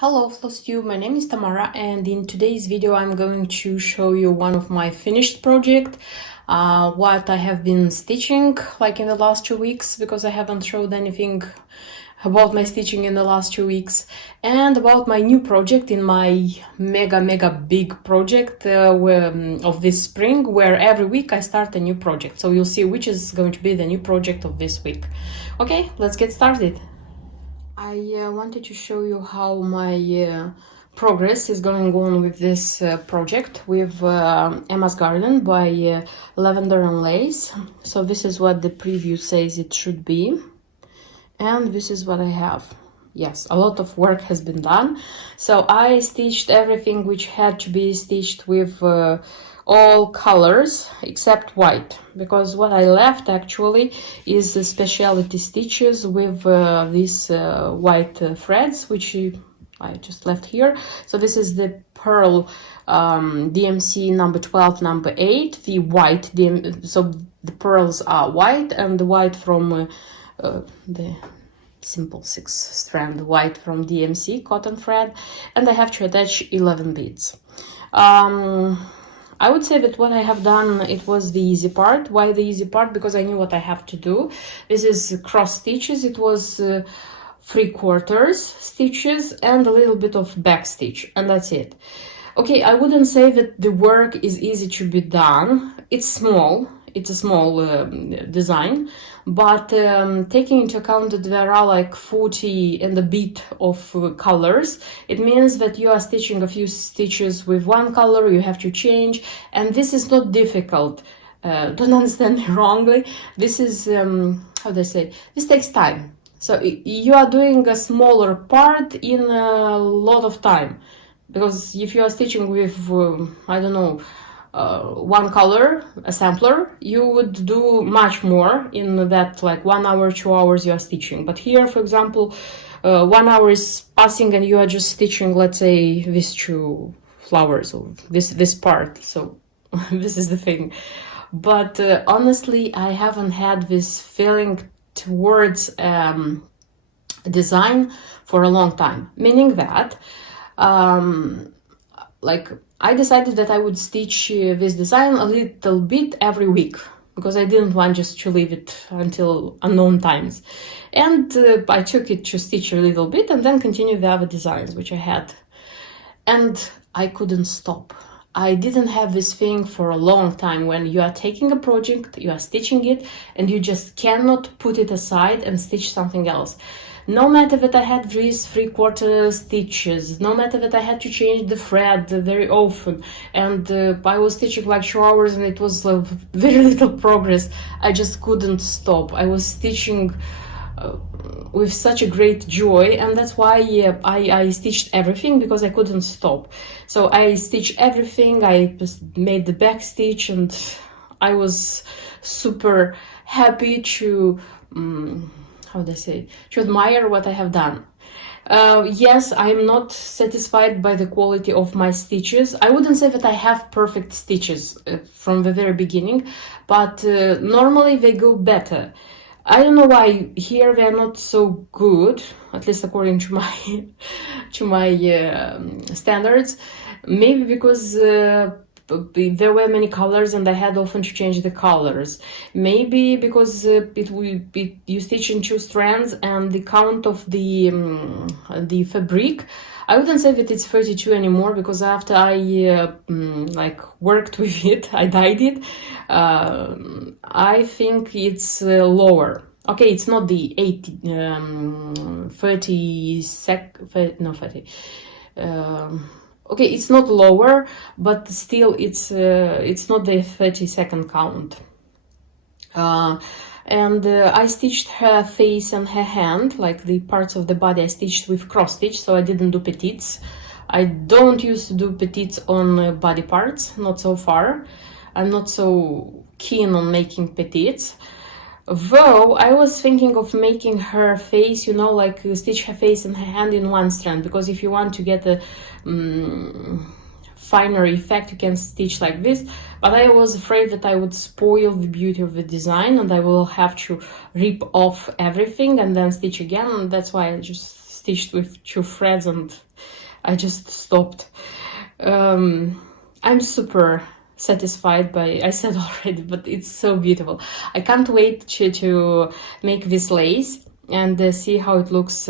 Hello Floss, my name is Tamara, and in today's video I'm going to show you one of my finished project, what I have been stitching like in the last 2 weeks, because I haven't showed anything about my stitching in the last 2 weeks, and about my new project in my mega big project of this spring, where every week I start a new project. So you'll see which is going to be the new project of this week. Okay, let's get started. I wanted to show you how my progress is going on with this project with Emma's Garden by Lavender and Lace. So this is what the preview says it should be, and this is what I have. Yes, a lot of work has been done. So I stitched everything which had to be stitched with all colors except white, because what I left actually is the specialty stitches with these white threads, which I just left here. So this is the pearl DMC number 12, number 8, the white so the pearls are white, and the white from the simple 6-strand white from DMC cotton thread, and I have to attach 11 beads. I would say that what I have done, it was the easy part. Why the easy part? Because I knew what I have to do. This is cross stitches. It was 3/4 stitches and a little bit of back stitch, and that's it. Okay, I wouldn't say that the work is easy to be done. It's small. It's a small design, but taking into account that there are like 40 and a bit of colors, it means that you are stitching a few stitches with one color, you have to change, and this is not difficult. Don't understand me wrongly. This is, how do I say, this takes time. So you are doing a smaller part in a lot of time, because if you are stitching with, I don't know, one color, a sampler, you would do much more in that, like 1 hour, 2 hours you are stitching. But here, for example, 1 hour is passing and you are just stitching, let's say, these 2 flowers or this part. So this is the thing. But honestly, I haven't had this feeling towards design for a long time, meaning that like I decided that I would stitch this design a little bit every week, because I didn't want just to leave it until unknown times. And I took it to stitch a little bit and then continue the other designs which I had. And I couldn't stop. I didn't have this thing for a long time, when you are taking a project, you are stitching it, and you just cannot put it aside and stitch something else. No matter that I had these 3/4 stitches, no matter that I had to change the thread very often, and I was stitching like 2 hours and it was very little progress, I just couldn't stop. I was stitching with such a great joy, and that's why I stitched everything, because I couldn't stop. So I stitched everything, I just made the back stitch, and I was super happy to how do I say, to admire what I have done. Yes, I'm not satisfied by the quality of my stitches. I wouldn't say that I have perfect stitches from the very beginning, but normally they go better. I don't know why here they are not so good, at least according to my standards. Maybe because there were many colors and I had often to change the colors. Maybe because you stitch in 2 strands, and the count of the fabric, I wouldn't say that it's 32 anymore, because after I like worked with it, I dyed it, I think it's lower. Okay, it's not the 30. Okay, it's not lower, but still it's not the 30-second count. And I stitched her face and her hand, like the parts of the body I stitched with cross stitch, so I didn't do petites. I don't used to do petites on body parts, not so far. I'm not so keen on making petites. Though I was thinking of making her face, you know, like stitch her face and her hand in 1 strand, because if you want to get a finer effect, you can stitch like this. But I was afraid that I would spoil the beauty of the design, and I will have to rip off everything and then stitch again, and that's why I just stitched with 2 threads and I just stopped. I'm super satisfied by, I said already, but it's so beautiful. I can't wait to make this lace and see how it looks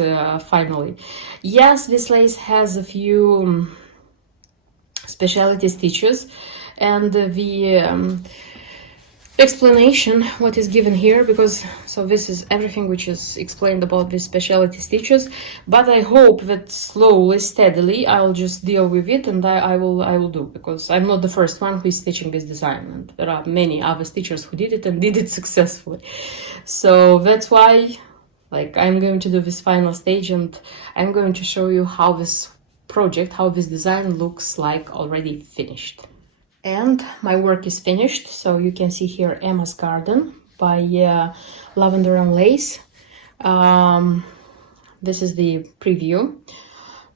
finally. Yes, this lace has a few specialty stitches, and the explanation what is given here, because so this is everything which is explained about these specialty stitches, but I hope that slowly, steadily I'll just deal with it, and I will do, because I'm not the first one who is stitching this design, and there are many other stitchers who did it and did it successfully. So that's why, like, I'm going to do this final stage, and I'm going to show you how this project, how this design looks like already finished. And my work is finished, so you can see here Emma's Garden by Lavender and Lace. This is the preview,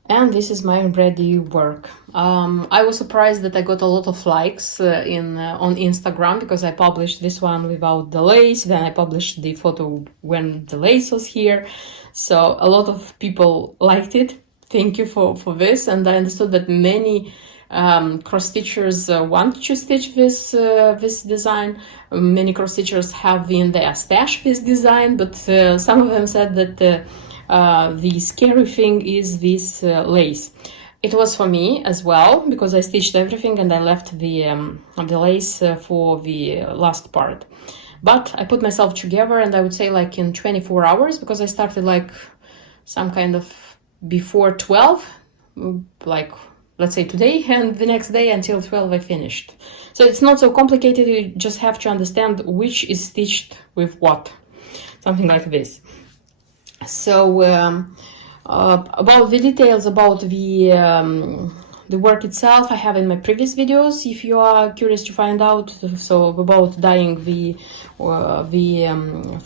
and this is my ready work. I was surprised that I got a lot of likes on Instagram, because I published this one without the lace, then I published the photo when the lace was here, so a lot of people liked it. Thank you for this, and I understood that many cross stitchers want to stitch this design. Many cross stitchers have in their stash this design, but some of them said that the scary thing is this lace. It was for me as well, because I stitched everything and I left the lace for the last part. But I put myself together, and I would say like in 24 hours, because I started like some kind of before 12, like let's say today, and the next day until 12 I finished. So it's not so complicated, you just have to understand which is stitched with what, something like this. So about the details about the work itself I have in my previous videos, if you are curious to find out. So about dyeing the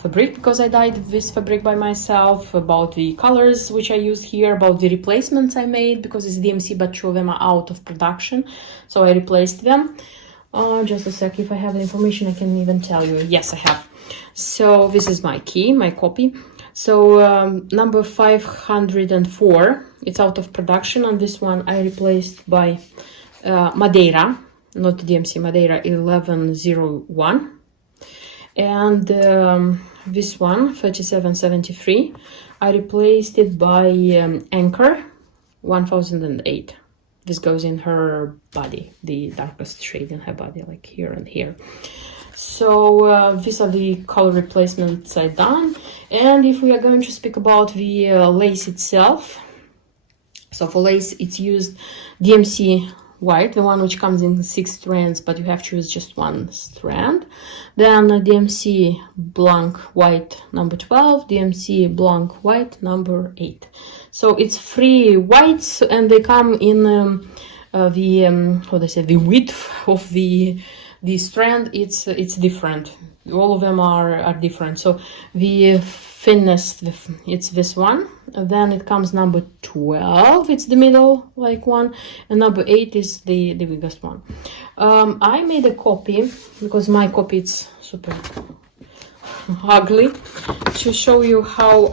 fabric, because I dyed this fabric by myself, about the colors which I used here, about the replacements I made, because it's DMC but 2 of them are out of production, so I replaced them. Just a sec, if I have the information I can even tell you. Yes, I have. So this is my key, my copy. So number 504, it's out of production, and this one I replaced by Madeira, not DMC, Madeira 1101. And this one, 3773, I replaced it by Anchor 1008. This goes in her body, the darkest shade in her body, like here and here. So these are the color replacements I've done. And if we are going to speak about the lace itself, so for lace it's used DMC white, the one which comes in 6 strands, but you have to use just 1 strand. Then DMC blank white number 12, DMC blank white number 8. So it's 3 whites, and they come in the width of the strand. It's different. All of them are different. So the thinnest, it's this one. Then it comes number 12, it's the middle like one, and number 8 is the biggest one. I made a copy, because my copy is super ugly, to show you how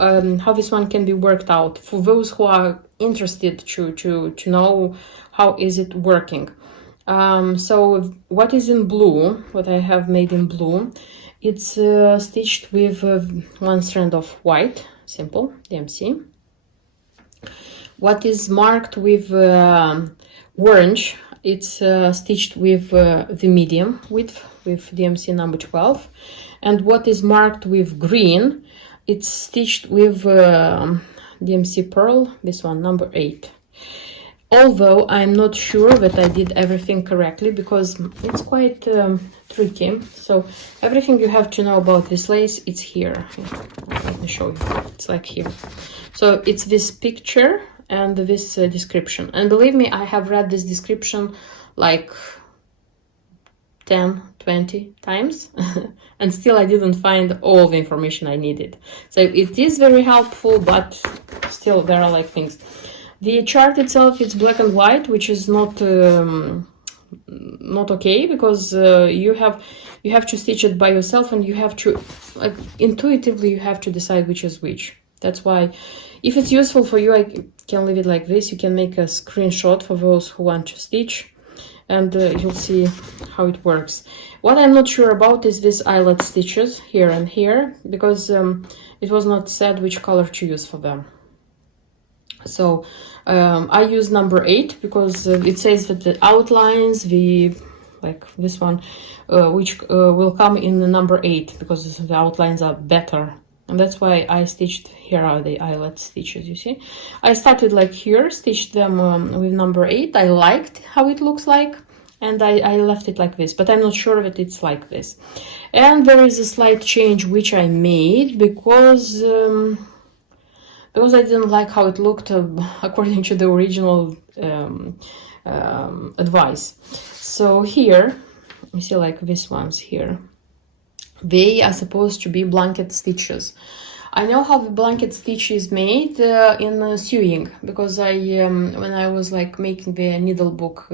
this one can be worked out for those who are interested to know how is it working. So what is in blue, what I have made in blue, it's stitched with 1 strand of white, simple, DMC. What is marked with orange, it's stitched with the medium width, with DMC number 12. And what is marked with green, it's stitched with DMC Pearl, this one, number 8. Although I'm not sure that I did everything correctly, because it's quite tricky. So everything you have to know about this lace, it's here. Let me show you. It's like here. So it's this picture and this description. And believe me, I have read this description like 10, 20 times, and still I didn't find all the information I needed. So it is very helpful, but still there are like things. The chart itself, it's black and white, which is not okay, because you have to stitch it by yourself, and you have to, like, intuitively you have to decide which is which. That's why, if it's useful for you, I can leave it like this. You can make a screenshot for those who want to stitch, and you'll see how it works. What I'm not sure about is this eyelet stitches here and here, because it was not said which color to use for them. So I use number 8 because it says that the outlines, like this one, which will come in the number 8 because the outlines are better. And that's why I stitched, here are the eyelet stitches, you see. I started like here, stitched them with number 8. I liked how it looks like, and I left it like this, but I'm not sure that it's like this. And there is a slight change which I made because I didn't like how it looked according to the original advice. So here, you see like these ones here, they are supposed to be blanket stitches. I know how the blanket stitch is made in sewing, because I when I was like making the needle book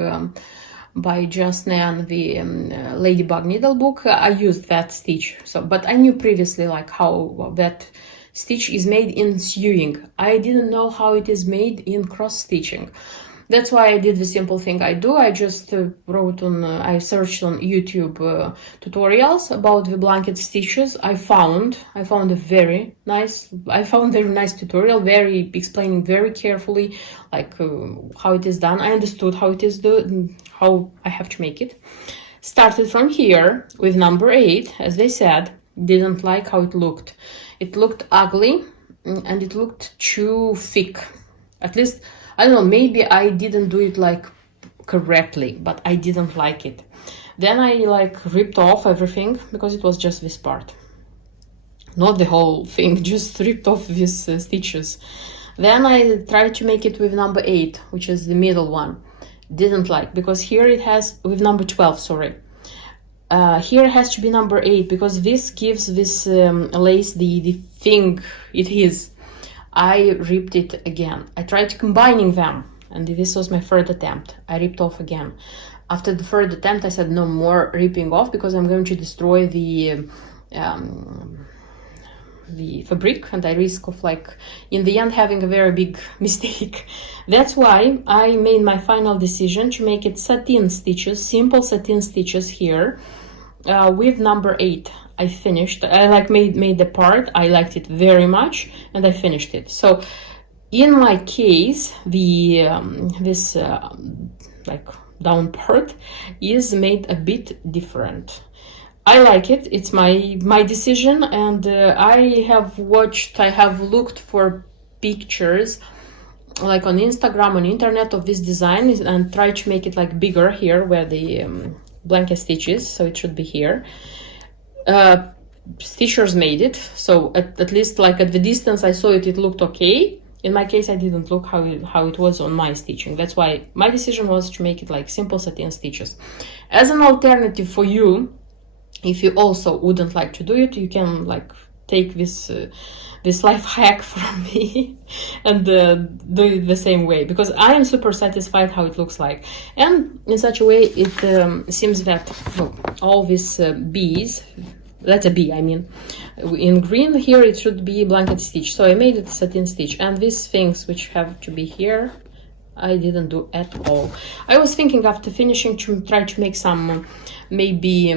by Just Nan, the Ladybug needle book, I used that stitch. So, but I knew previously like how that stitch is made in sewing. I didn't know how it is made in cross stitching. That's why I did the simple thing I do. I just I searched on YouTube tutorials about the blanket stitches. I found a very nice tutorial, very explaining very carefully like how it is done. I understood how it is done, how I have to make it. Started from here with number 8, as they said. Didn't like how it looked. It looked ugly and it looked too thick. At least, I don't know, maybe I didn't do it like correctly, but I didn't like it. Then I like ripped off everything because it was just this part. Not the whole thing, just ripped off these stitches. Then I tried to make it with number 8, which is the middle one. Didn't like, because here it has, with number 12, sorry. Here it has to be number 8 because this gives this lace the thing it is. I ripped it again. I tried combining them, and this was my third attempt. I ripped off again. After the third attempt, I said no more ripping off because I'm going to destroy the fabric, and I risk of like in the end having a very big mistake. That's why I made my final decision to make it satin stitches, simple satin stitches here with number 8. I finished. I like made the part. I liked it very much, and I finished it. So, in my case, the this like down part is made a bit different. I like it. It's my decision, and I have looked for pictures like on Instagram, on internet of this design, and tried to make it like bigger here where the blanket stitch is. So it should be here. Stitchers made it, so at least like at the distance I saw it, it looked okay. In my case, I didn't look how it was on my stitching. That's why my decision was to make it like simple satin stitches. As an alternative for you, if you also wouldn't like to do it, you can like take this life hack from me and do it the same way, because I am super satisfied how it looks like. And in such a way, it seems that all these bees, letter B, I mean, in green here it should be blanket stitch, so I made it satin stitch. And these things which have to be here, I didn't do at all. I was thinking after finishing to try to make some maybe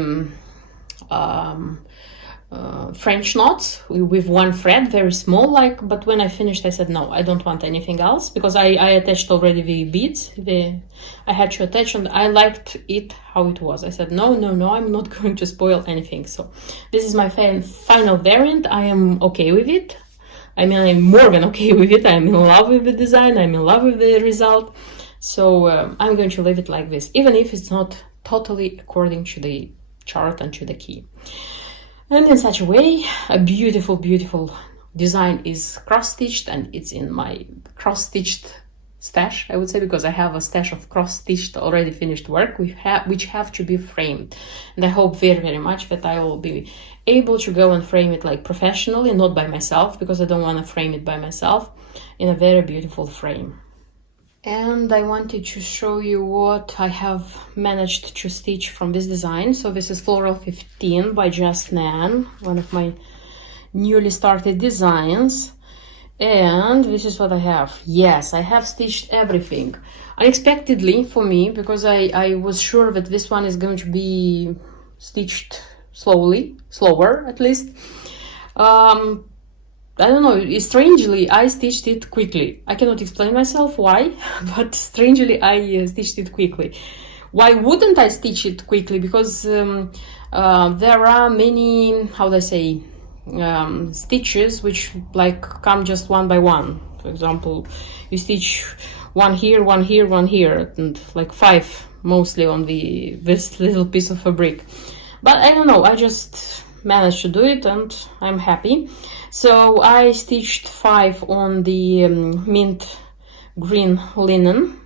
French knots with one thread, very small like, but when I finished I said no, I don't want anything else, because I attached already the beads I had to attach, and I liked it how it was. I said no, I'm not going to spoil anything. So this is my final variant. I am okay with it. I mean, I'm more than okay with it. I'm in love with the design, I'm in love with the result. So I'm going to leave it like this, even if it's not totally according to the chart and to the key. And in such a way, a beautiful, beautiful design is cross-stitched, and it's in my cross-stitched stash, I would say, because I have a stash of cross-stitched already finished work which have to be framed. And I hope very, very much that I will be able to go and frame it like professionally, not by myself, because I don't want to frame it by myself, in a very beautiful frame. And I wanted to show you what I have managed to stitch from this design. So this is Floral 15 by Just Nan, one of my newly started designs. And this is what I have. Yes, I have stitched everything. Unexpectedly for me, because I was sure that this one is going to be stitched slower at least. I don't know, strangely I stitched it quickly. I cannot explain myself why, but strangely I stitched it quickly. Why wouldn't I stitch it quickly? Because there are many, how do I say, stitches which like come just one by one. For example, you stitch one here, one here, one here, and like 5 mostly on this little piece of fabric. But I don't know, I just managed to do it and I'm happy. So I stitched 5 on the mint green linen.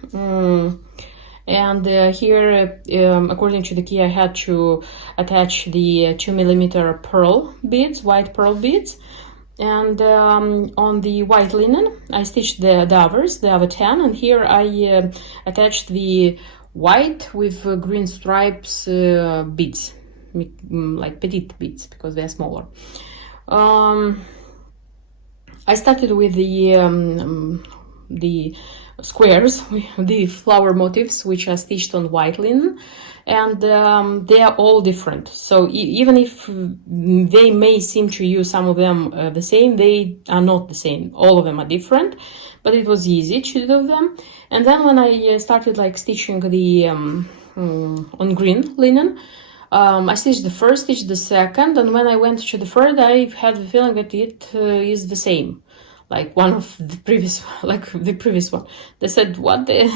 And here, according to the key, I had to attach the 2mm pearl beads, white pearl beads. And on the white linen, I stitched the other 10. And here I attached the white with green stripes beads, like petite beads, because they're smaller. I started with the squares, the flower motifs, which are stitched on white linen, and they are all different. So even if they may seem to you, some of them the same, they are not the same. All of them are different, but it was easy to do them. And then when I started like stitching the on green linen, I stitched the first, stitched the second, and when I went to the third, I had the feeling that it is the same, like one of the previous, like the previous one. They said, what the?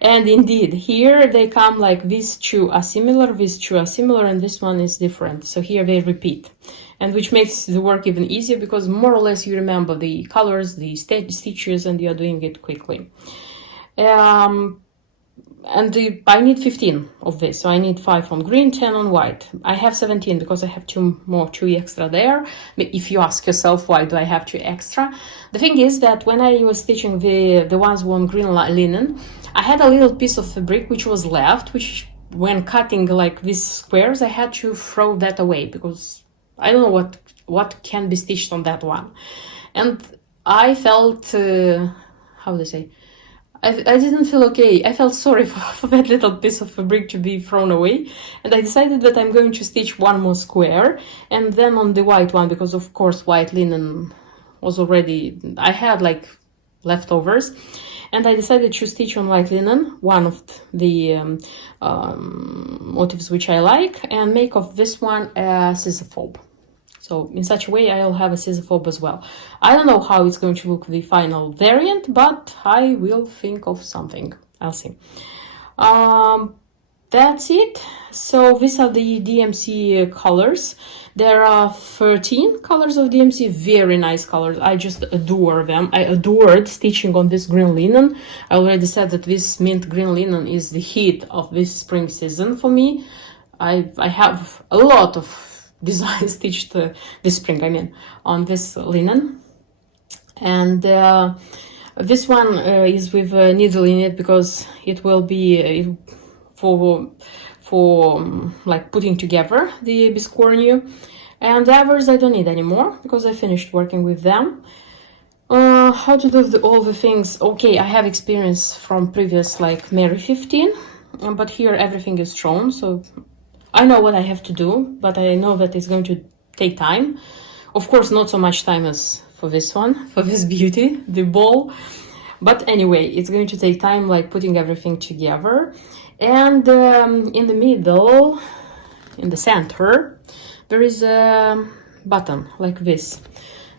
And indeed, here they come like these two are similar, these two are similar, and this one is different. So here they repeat, and which makes the work even easier because more or less you remember the colors, the stitches, and you're doing it quickly. And I need 15 of this, so I need 5 on green, 10 on white. I have 17 because I have 2 extra there. If you ask yourself why do I have 2 extra, the thing is that when I was stitching the ones on green linen, I had a little piece of fabric which was left, which when cutting like these squares, I had to throw that away because I don't know what can be stitched on that one. And I felt, how do I say, I didn't feel okay. I felt sorry for that little piece of fabric to be thrown away. And I decided that I'm going to stitch 1 more square and then on the white one, because of course white linen was already, I had like leftovers. And I decided to stitch on white linen, one of the motifs which I like, and make of this one a scissor fob. So in such a way, I'll have a scissor fob as well. I don't know how it's going to look the final variant, but I will think of something. I'll see. That's it. So these are the DMC colors. There are 13 colors of DMC, very nice colors. I just adore them. I adored stitching on this green linen. I already said that this mint green linen is the hit of this spring season for me. I have a lot of design stitched this spring, I mean, on this linen. And this one is with a needle in it because it will be for like putting together the biscornest. And the others I don't need anymore because I finished working with them. How to do all the things? Okay, I have experience from previous like Mary 15, but here everything is shown, so I know what I have to do, but I know that it's going to take time. Of course, not so much time as for this one, for this beauty, the ball. But anyway, it's going to take time, like putting everything together. And in the middle, in the center, there is a button like this.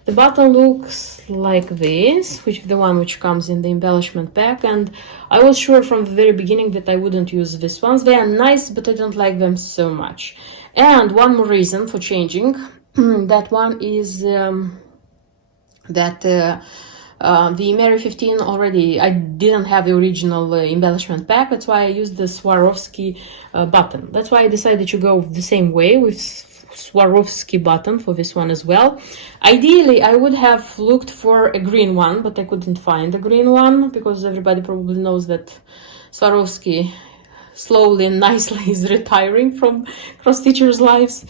The button looks like this, which is the one which comes in the embellishment pack, and I was sure from the very beginning that I wouldn't use these ones. They are nice, but I don't like them so much. And one more reason for changing that one is that the Mary 15 already, I didn't have the original embellishment pack, that's why I used the Swarovski button. That's why I decided to go the same way with Swarovski button for this one as well. Ideally, I would have looked for a green one, but I couldn't find a green one because everybody probably knows that Swarovski slowly and nicely is retiring from cross-stitchers' lives.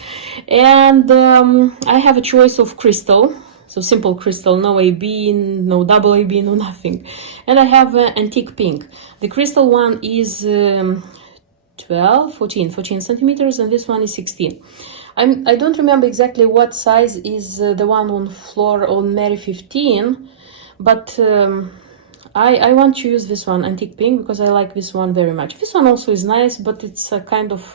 And I have a choice of crystal so simple crystal, no AB, no double AB, no nothing. And I have antique pink. The crystal one is 14 centimeters, and this one is 16. I don't remember exactly what size is the one on floor on Mary 15, but I want to use this one, antique pink, because I like this one very much. This one also is nice, but it's a kind of,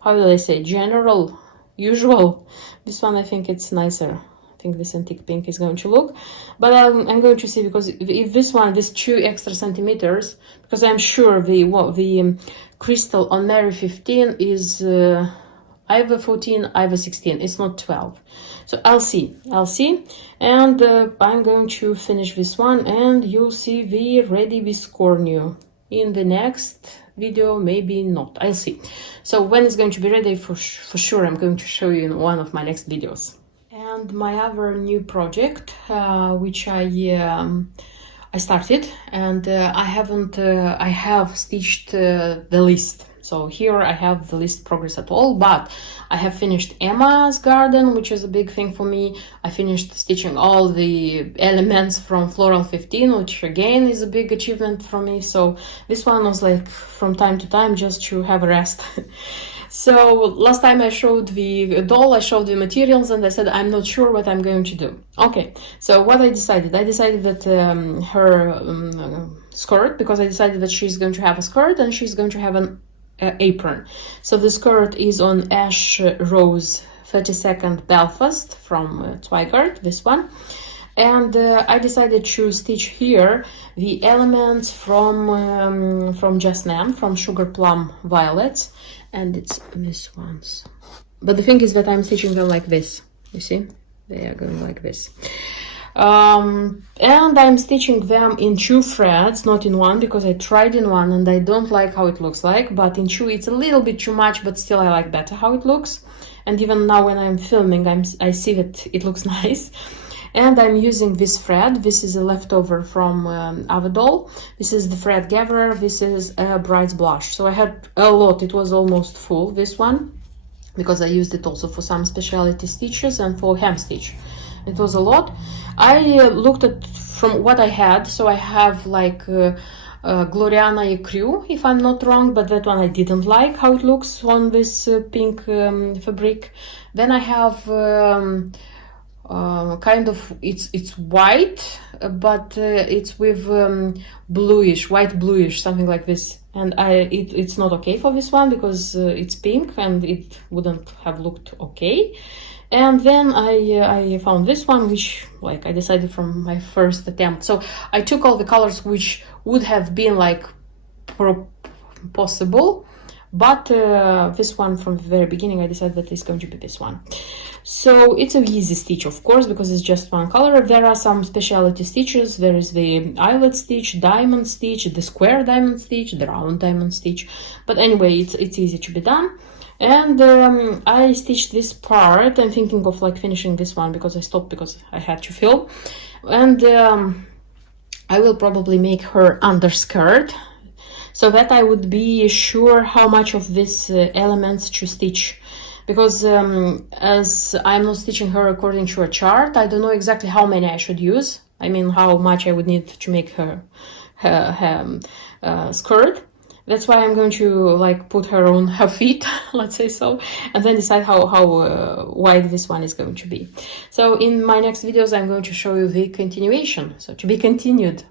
how do I say, general, usual. This one, I think it's nicer. I think this antique pink is going to look. But I'm going to see, because if this one, this 2 extra centimeters, because I'm sure the crystal on Mary 15 is either 14, either 16. It's not 12. So I'll see. And I'm going to finish this one, and you'll see the ready biscornest in the next video, maybe not. I'll see. So when it's going to be ready, for sure, I'm going to show you in one of my next videos. And my other new project, which I started, and I have stitched the list. So here I have the least progress at all, but I have finished Emma's garden, which is a big thing for me. I finished stitching all the elements from Floral 15, which again is a big achievement for me. So this one was like from time to time just to have a rest. So last time I showed the doll, I showed the materials, and I said I'm not sure what I'm going to do. Okay, so what I decided that her skirt, because I decided that she's going to have a skirt and she's going to have an apron. So the skirt is on Ash Rose 32nd Belfast from Zweigart, this one. And I decided to stitch here the elements from Just Nam, from Sugar Plum Violets, and it's this ones. But the thing is that I'm stitching them like this, you see? They are going like this. And I'm stitching them in 2 threads, not in 1, because I tried in 1 and I don't like how it looks like, but in 2 it's a little bit too much, but still I like better how it looks. And even now when I'm filming, I see that it looks nice. And I'm using this thread. This is a leftover from our doll. This is the thread gatherer. This is a Bride's Blush. So I had a lot. It was almost full, this one, because I used it also for some specialty stitches and for hem stitch. It was a lot. I looked at from what I had, so I have like Gloriana Ecru, if I'm not wrong, but that one I didn't like how it looks on this pink fabric. Then I have kind of, it's white, but it's with bluish, white bluish, something like this. And it's not okay for this one because it's pink and it wouldn't have looked okay. And then I found this one, which like I decided from my first attempt. So I took all the colors which would have been like possible, but this one from the very beginning I decided that it's going to be this one. So it's an easy stitch, of course, because it's just one color. There are some specialty stitches. There is the eyelet stitch, diamond stitch, the square diamond stitch, the round diamond stitch. But anyway, it's easy to be done. And I stitched this part. I'm thinking of like finishing this one because I stopped because I had to film. And I will probably make her underskirt so that I would be sure how much of these elements to stitch. Because as I'm not stitching her according to a chart, I don't know exactly how many I should use. I mean, how much I would need to make her skirt. That's why I'm going to like put her on her feet, let's say so, and then decide how wide this one is going to be. So in my next videos, I'm going to show you the continuation, so to be continued.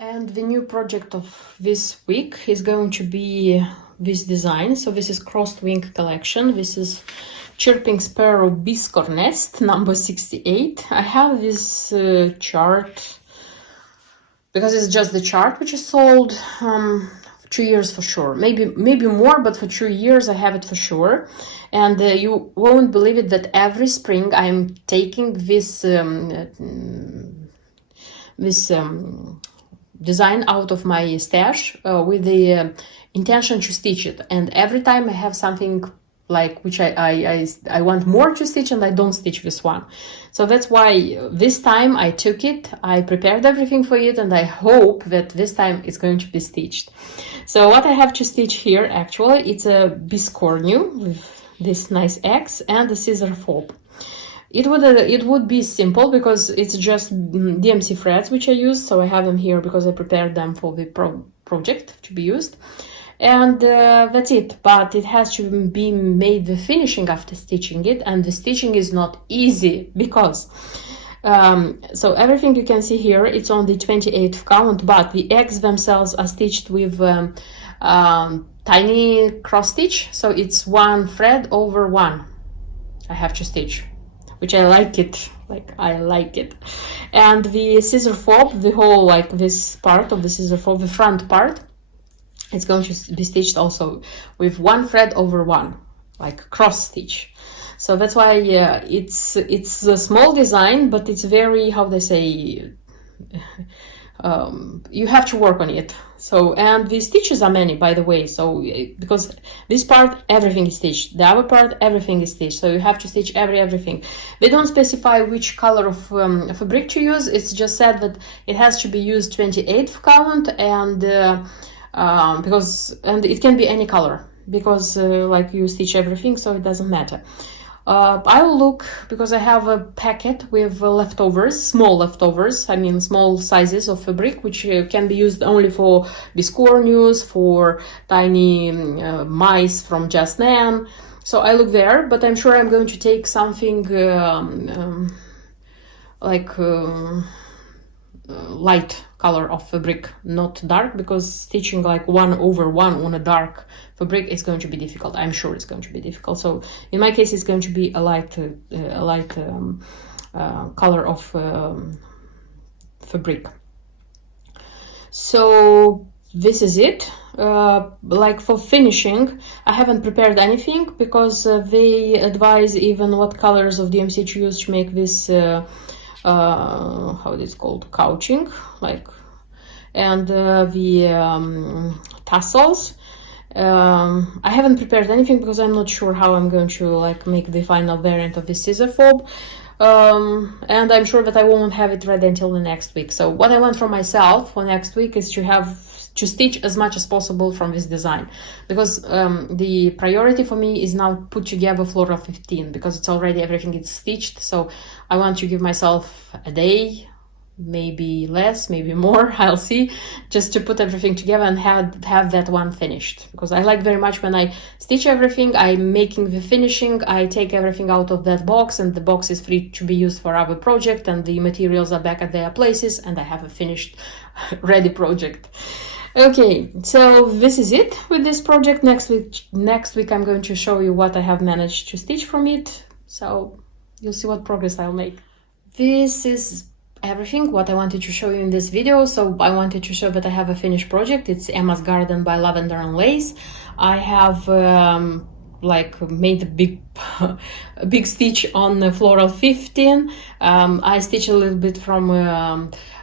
And the new project of this week is going to be this design. So this is Crossed Wing collection. This is Chirping Sparrow Biscornest number 68. I have this chart because it's just the chart which is sold. 2 years for sure, maybe more, but for 2 years I have it for sure. And you won't believe it that every spring I'm taking this design out of my stash with the intention to stitch it, and every time I have something like which I want more to stitch and I don't stitch this one. So that's why this time I took it, I prepared everything for it, and I hope that this time it's going to be stitched. So what I have to stitch here actually, it's a biscornest with this nice X and a scissor fob. It would be simple because it's just DMC threads which I use, so I have them here because I prepared them for the project to be used, and that's it. But it has to be made the finishing after stitching it, and the stitching is not easy because so everything you can see here, it's on the 28th count, but the eggs themselves are stitched with tiny cross stitch, so it's 1 thread over 1 I have to stitch, which I like it, I like it. And the scissor fob, the whole, like this part of the scissor fob, the front part, it's going to be stitched also with 1 thread over 1, like cross stitch. So that's why it's a small design, but it's very, how they say, you have to work on it. So, and the stitches are many, by the way, so because this part everything is stitched, the other part everything is stitched, so you have to stitch everything. They don't specify which color of fabric to use. It's just said that it has to be used 28th count, and because it can be any color, because like you stitch everything, so it doesn't matter. I will look, because I have a packet with leftovers, small leftovers, I mean small sizes of fabric, which can be used only for biscornest, for tiny mice from Just Nan. So I look there, but I'm sure I'm going to take something light color of fabric, not dark, because stitching like 1 over 1 on a dark fabric is going to be difficult. I'm sure it's going to be difficult. So in my case, it's going to be a light color of fabric. So this is it. Like for finishing, I haven't prepared anything because they advise even what colors of DMC to use to make this how it is called, couching, like, and the tassels. I haven't prepared anything because I'm not sure how I'm going to like make the final variant of this scissor fob, and I'm sure that I won't have it ready until the next week. So what I want for myself for next week is to stitch as much as possible from this design, because the priority for me is now put together floral 15, because it's already everything is stitched. So I want to give myself a day, maybe less, maybe more, I'll see, just to put everything together and have that one finished, because I like very much when I stitch everything, I'm making the finishing, I take everything out of that box, and the box is free to be used for other project, and the materials are back at their places, and I have a finished ready project. Okay, so this is it with this project. Next week I'm going to show you what I have managed to stitch from it, so you'll see what progress I'll make. This is everything what I wanted to show you in this video. So I wanted to show that I have a finished project. It's Emma's Garden by Lavender and Lace. I have like made a big stitch on the floral 15. I stitched a little bit from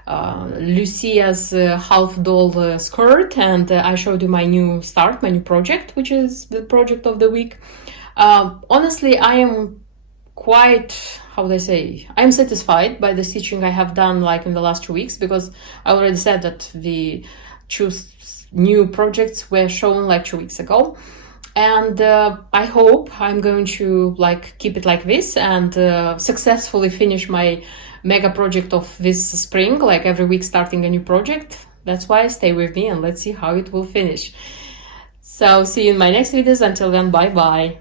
Lucia's half doll skirt, and I showed you my new project, which is the project of the week. Honestly, I am quite, how they say, I'm satisfied by the stitching I have done like in the last 2 weeks, because I already said that the 2 new projects were shown like 2 weeks ago, and I hope I'm going to like keep it like this and successfully finish my mega project of this spring, like every week starting a new project. That's why stay with me and let's see how it will finish. So see you in my next videos. Until then, bye bye.